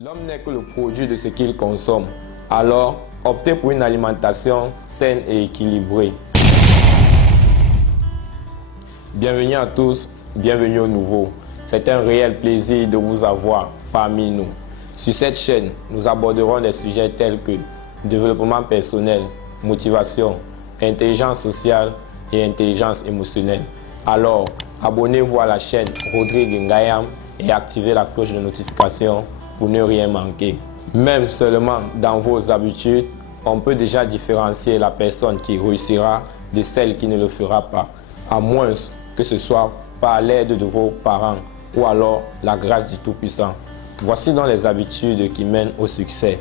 L'homme n'est que le produit de ce qu'il consomme. Alors, optez pour une alimentation saine et équilibrée. Bienvenue à tous, bienvenue aux nouveaux. C'est un réel plaisir de vous avoir parmi nous. Sur cette chaîne, nous aborderons des sujets tels que développement personnel, motivation, intelligence sociale et intelligence émotionnelle. Alors, abonnez-vous à la chaîne Rodrigue Ngayam et activez la cloche de notification pour ne rien manquer. Même seulement dans vos habitudes, on peut déjà différencier la personne qui réussira de celle qui ne le fera pas, à moins que ce soit par l'aide de vos parents ou alors la grâce du Tout-Puissant. Voici donc les habitudes qui mènent au succès.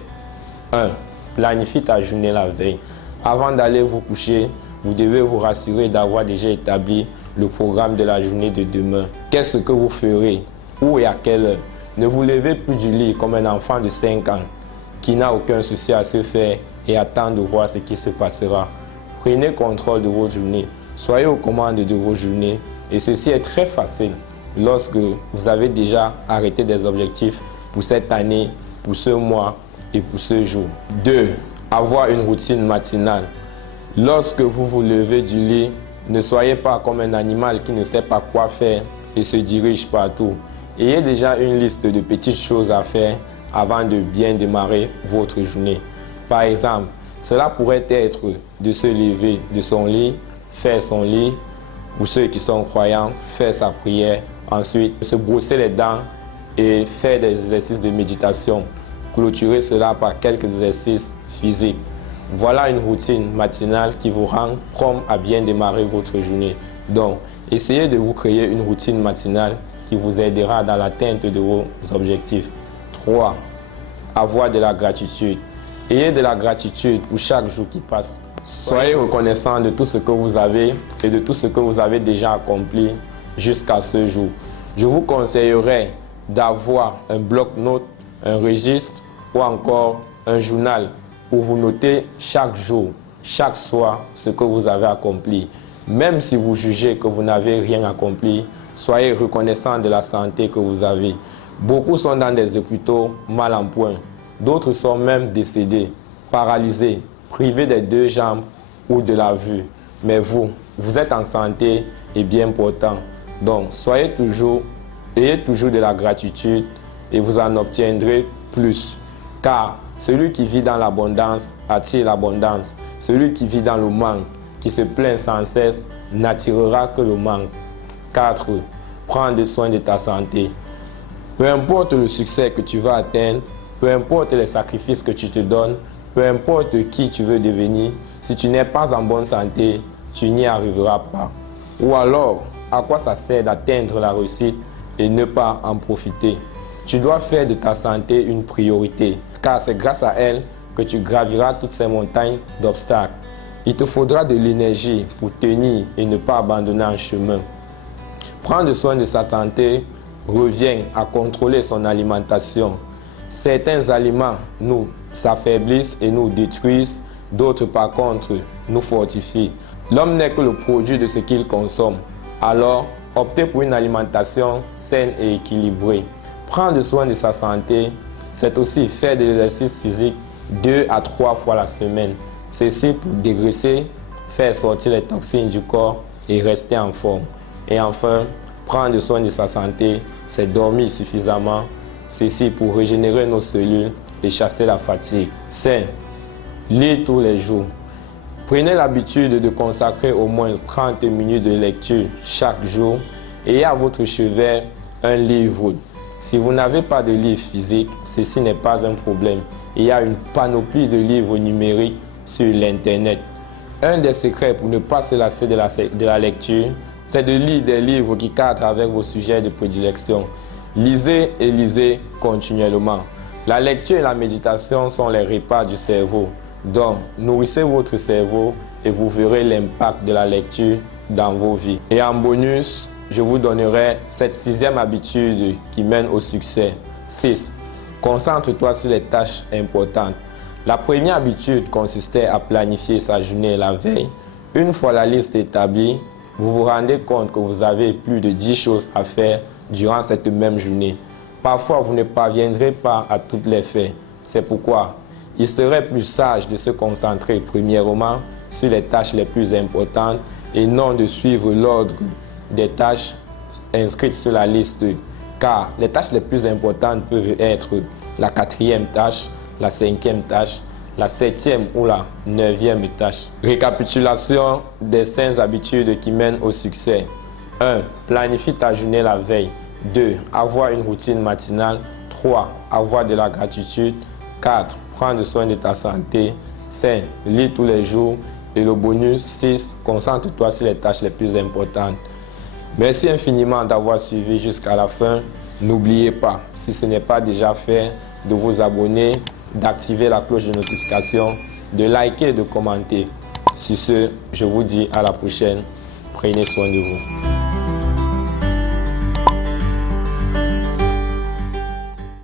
1. Planifie ta journée la veille. Avant d'aller vous coucher, vous devez vous rassurer d'avoir déjà établi le programme de la journée de demain. Qu'est-ce que vous ferez? Où et à quelle heure? Ne vous levez plus du lit comme un enfant de 5 ans qui n'a aucun souci à se faire et attend de voir ce qui se passera. Prenez contrôle de vos journées. Soyez aux commandes de vos journées. Et ceci est très facile lorsque vous avez déjà arrêté des objectifs pour cette année, pour ce mois et pour ce jour. 2. Avoir une routine matinale. Lorsque vous vous levez du lit, ne soyez pas comme un animal qui ne sait pas quoi faire et se dirige partout. Ayez déjà une liste de petites choses à faire avant de bien démarrer votre journée. Par exemple, cela pourrait être de se lever de son lit, faire son lit, pour ceux qui sont croyants, faire sa prière, ensuite se brosser les dents et faire des exercices de méditation. Clôturer cela par quelques exercices physiques. Voilà une routine matinale qui vous rend prompt à bien démarrer votre journée. Donc, essayez de vous créer une routine matinale qui vous aidera dans l'atteinte de vos objectifs. 3. Avoir de la gratitude. Ayez de la gratitude pour chaque jour qui passe. Soyez reconnaissant de tout ce que vous avez et de tout ce que vous avez déjà accompli jusqu'à ce jour. Je vous conseillerais d'avoir un bloc-notes, un registre ou encore un journal où vous notez chaque jour, chaque soir, ce que vous avez accompli. Même si vous jugez que vous n'avez rien accompli, soyez reconnaissant de la santé que vous avez. Beaucoup sont dans des hôpitaux mal en point. D'autres sont même décédés, paralysés, privés des 2 jambes ou de la vue. Mais vous êtes en santé et bien portant. Donc, ayez toujours de la gratitude et vous en obtiendrez plus. Car celui qui vit dans l'abondance attire l'abondance. Celui qui vit dans le manque, qui se plaint sans cesse, n'attirera que le manque. 4. Prendre soin de ta santé. Peu importe le succès que tu vas atteindre, peu importe les sacrifices que tu te donnes, peu importe qui tu veux devenir, si tu n'es pas en bonne santé, tu n'y arriveras pas. Ou alors, à quoi ça sert d'atteindre la réussite et ne pas en profiter? Tu dois faire de ta santé une priorité, car c'est grâce à elle que tu graviras toutes ces montagnes d'obstacles. Il te faudra de l'énergie pour tenir et ne pas abandonner en chemin. Prendre soin de sa santé revient à contrôler son alimentation. Certains aliments nous affaiblissent et nous détruisent, d'autres par contre nous fortifient. L'homme n'est que le produit de ce qu'il consomme. Alors, optez pour une alimentation saine et équilibrée. Prendre soin de sa santé, c'est aussi faire de l'exercice physique 2 à 3 fois la semaine. Ceci pour dégraisser, faire sortir les toxines du corps et rester en forme. Et enfin, prendre soin de sa santé, c'est dormir suffisamment. Ceci pour régénérer nos cellules et chasser la fatigue. 5. Lire tous les jours. Prenez l'habitude de consacrer au moins 30 minutes de lecture chaque jour. Ayez à votre chevet un livre. Si vous n'avez pas de livre physique, ceci n'est pas un problème. Il y a une panoplie de livres numériques sur l'Internet. Un des secrets pour ne pas se lasser de la lecture, c'est de lire des livres qui cadrent avec vos sujets de prédilection. Lisez et lisez continuellement. La lecture et la méditation sont les repas du cerveau. Donc, nourrissez votre cerveau et vous verrez l'impact de la lecture dans vos vies. Et en bonus, je vous donnerai cette 6e habitude qui mène au succès. 6. Concentre-toi sur les tâches importantes. La première habitude consistait à planifier sa journée la veille. Une fois la liste établie, vous vous rendez compte que vous avez plus de 10 choses à faire durant cette même journée. Parfois, vous ne parviendrez pas à toutes les faire. C'est pourquoi il serait plus sage de se concentrer premièrement sur les tâches les plus importantes et non de suivre l'ordre des tâches inscrites sur la liste. Car les tâches les plus importantes peuvent être la 4e tâche, la 5e tâche, la 7e ou la 9e tâche. Récapitulation des 5 habitudes qui mènent au succès. 1. Planifie ta journée la veille. 2. Avoir une routine matinale. 3. Avoir de la gratitude. 4. Prendre soin de ta santé. 5. Lis tous les jours. Et le bonus 6. Concentre-toi sur les tâches les plus importantes. Merci infiniment d'avoir suivi jusqu'à la fin. N'oubliez pas, si ce n'est pas déjà fait, de vous abonner, d'activer la cloche de notification, de liker et de commenter. Sur ce, je vous dis à la prochaine. Prenez soin de vous.